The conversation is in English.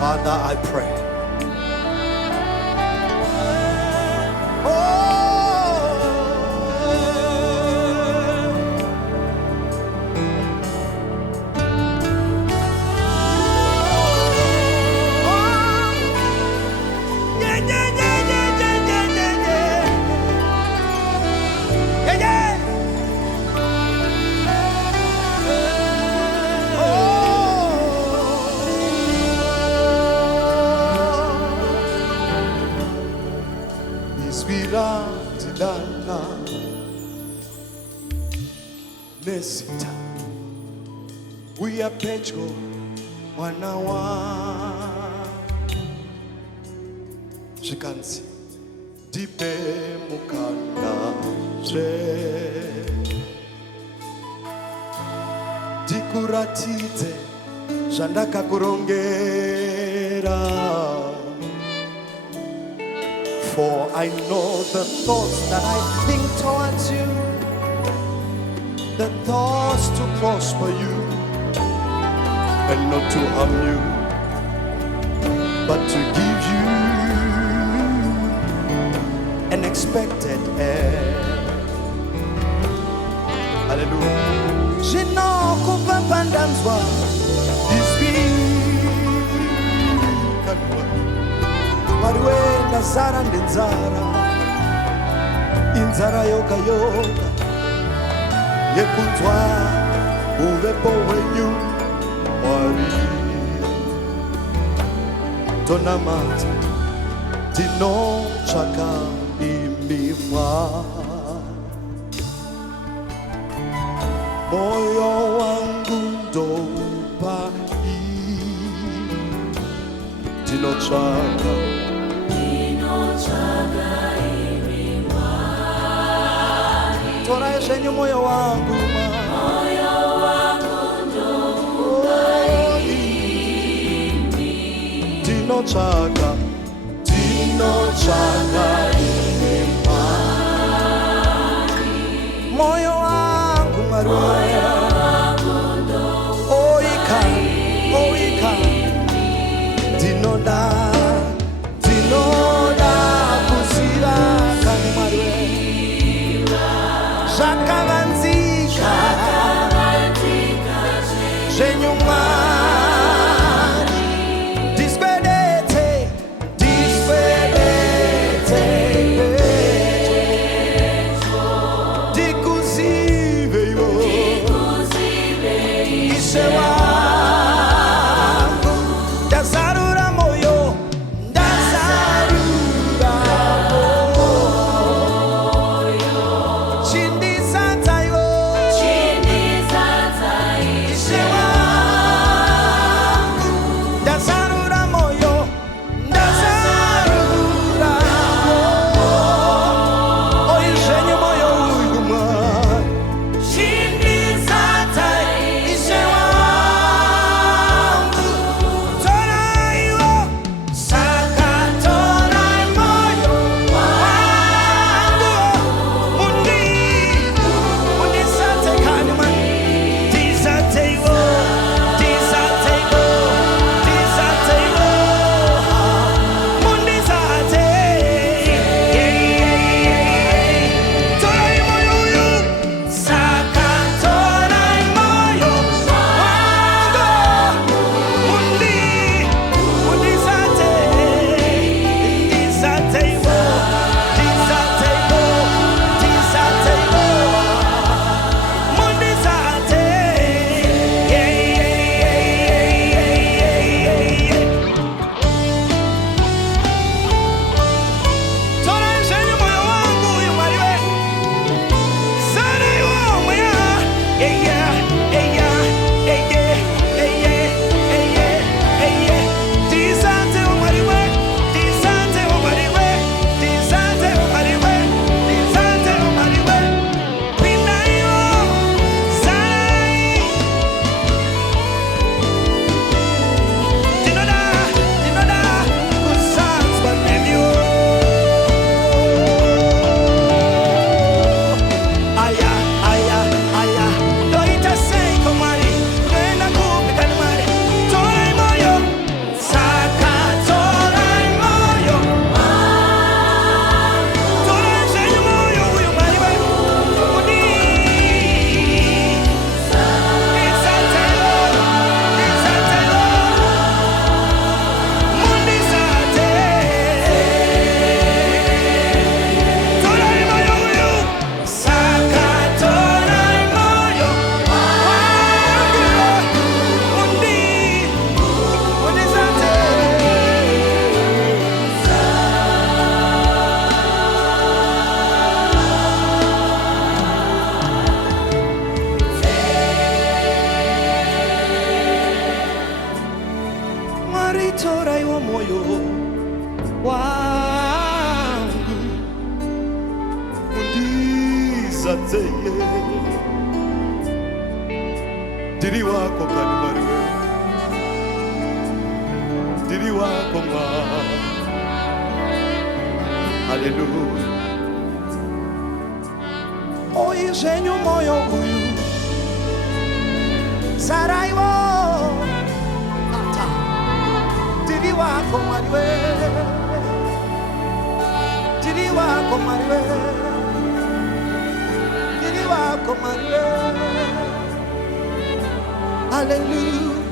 Father, I pray. Inspiratilana nesita uyapetro mwana wa chikansi dipe mukanda dikuratidze zvandakakurongera. For I know the thoughts that I think towards you, the thoughts to prosper you and not to harm you, but to give you an expected end. Hallelujah. Shinokupa pandanzwa Mariwe nazara ndenzara inzara yoga yoga yekunzwa uvepo wenyu Mwari tonamata tinotsvaka imbiwa moyo wangu ndokupa tinotsvaka Torai zvenyu moyo wangu tinotsvaka imi moyo wangu Mwari oika tinoda kuziva kani Mwari zvakavanzika zvenyu Mwari diswedete dikuzive ivo Ishe wangu ndazarura moyo ritora iwo moyo wangu undizadzeye ndiri wako kanimariwe ndiri wako Mwami. Haleluya. Oizenyu moyo uyu saraiwo ata ndiri wako mariwe ndiri wako mariwe ndiri wako mariwe. Hallelujah.